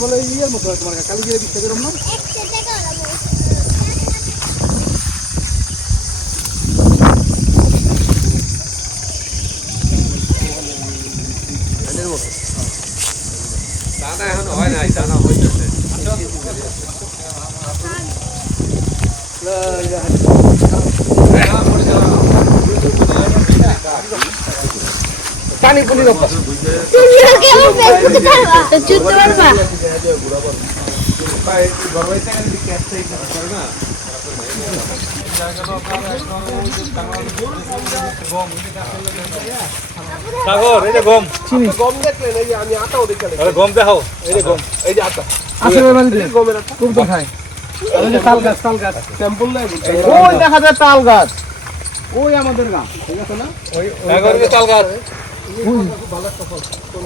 বলে ইয়ের মতো তোমার কালীগিরি বিশ্বাস এরকম না দানা এখন হয় নাই দানা হইতেছে পানি পুলি তুমি কি আমার ফেসবুকে ছাড়বা তো চুদতে পারবা সাগর এই যে গম গম দেখলেন এই যে আমি আটাও দেখলাম আরে গম দেখাও এই যে গম এই যে আটা আসলে মানে গমের আটা খুব তো খায় এই যে তাল গাছ স্যাম্পল নাই ওই দেখা যায় তাল গাছ ওই আমাদের গাছ ঠিক আছে না ওই সাগরের তাল গাছ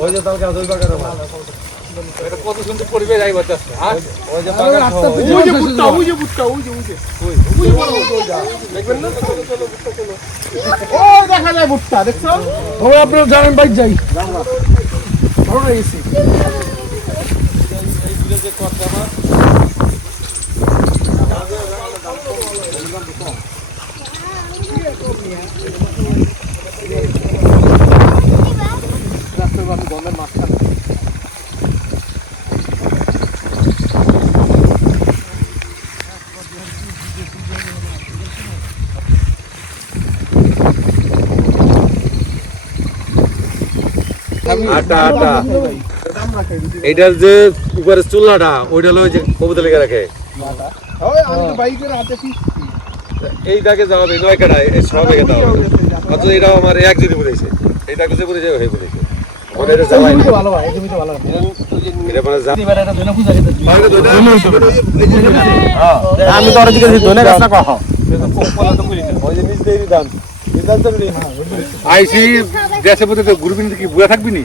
ওই যে তাল গাছ ওই বাগানে এটা কত সুন্দর পরিবেশ আই বাচ্চাছে হ্যাঁ ওই যে বাগান ওই যে ভুট্টা ওই যে ভুট্টা ওই যে দেখবেন না চলো ভুট্টা চলো ওই দেখা যায় ভুট্টা দেখছো ওই আপনারা জানেন বাইক যাই ভালো রয়েছে এই গুলো যে করতে আমার রাস্তার বাকি গমের মাঝখানে আটা আটা এইটার যে উপরে চুলাটা ওইটা হলো যে কবুতর লেগে রাখে আমি তো বাইকের হাতে এইটাকে যাওয়া হবে নয় কাটা এই সব এগে যাওয়া হবে অথচ এটাও আমার এক যদি বলেছে এইটাকে যে বলেছে হয়ে বলেছে ওটা এটা যাওয়াই না ভালো ভাই তুমি তো ভালো এটা মানে যা এবারে এটা ধনে পূজা দিতে আমি তো অরিজিনাল দিই ধনে গাছ না কহ পোলা তো কইলি ওই যে নিচ দেই দাম আইসি দেশে পথে তো গ্রুপিং কি বুয়া থাকবি নি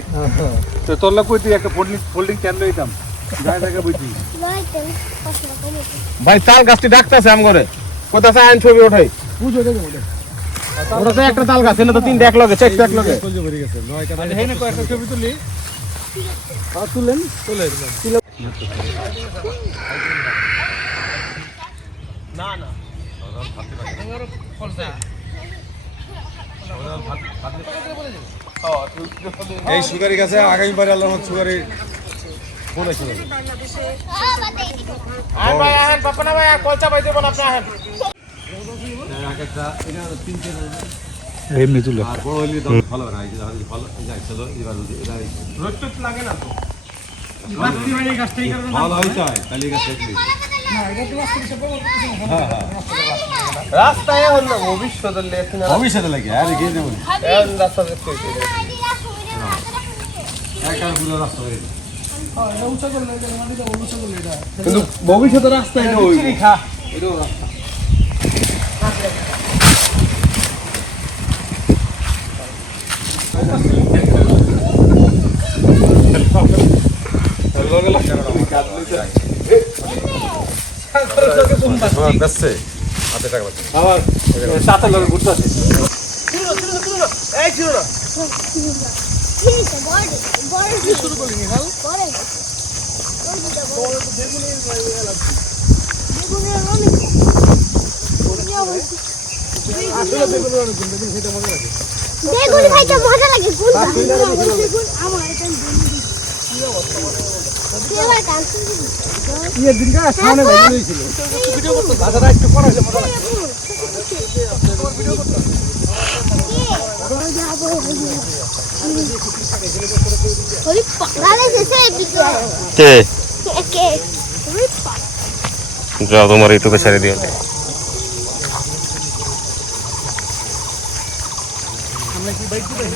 তো তোরলা কই তুই একটা ফোল্ডিং ক্যান লইতাম গায় জায়গা বইতি ভাই তাল গাছটি ডাকতেছে আম করে কোথা থেকে আইন ছবি ওঠাই বুঝো দেখো ওটা তো একটা তাল গাছ না তো তিনটা এক লগে চারটা এক লগে কলজে ভরে গেছে নয় কাটা হেনে কয়েকটা ছবি তুলি হ্যাঁ তুলেন না না এই সুগারি গাছে আগামীবারে আল্লাহর রহমত সুগারি ফোন আসবে আন ভাই আন পাপনা ভাই কলচা ভাই দেবন আপনি আন এমনি তুলে আর বড় হইলে দাম ভালো না এই যে ভালো যাইছিল এবার রোদ লাগে না তো বাতি ভাই গাছটাই কারণ ভালো হইছে তাহলে গাছ দেখলি না এটা তো রাস্তায় হল না ভবিষ্যতের লেখনা ভবিষ্যতে লাগে আরে গিয়ে দেব এখন রাস্তা দেখতে একার পুরো রাস্তা হয়ে গেল কিন্তু ভবিষ্যতের রাস্তা এটা হইব এটাও রাস্তা বেসছে হাতে টাকা পাচ্ছে আবার সাথে লগে ঘুরতেছে এই ছিল না ঠিক আছে বড় শুরু করি হাল বড় বেগুন খাইতে মজা লাগে বেগুন আমার এটা ইয়ে দিনকা সামনে বেগুন হইছিল ভিডিও করতে দাদা একটু পরে হইলে মজা লাগে ভিডিও করতে ওই পাগলা এসে দিতে কে কে ওই যাও তোমার ইউটিউবে ছেড়ে দিও আমরা কি বাইক দিই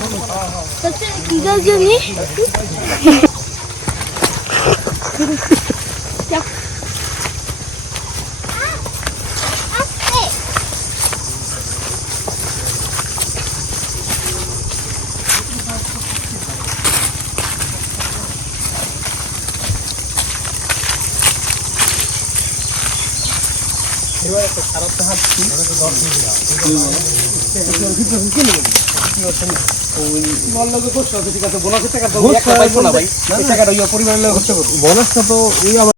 সত্যি কি জানি বোনাসটা তো এই আবার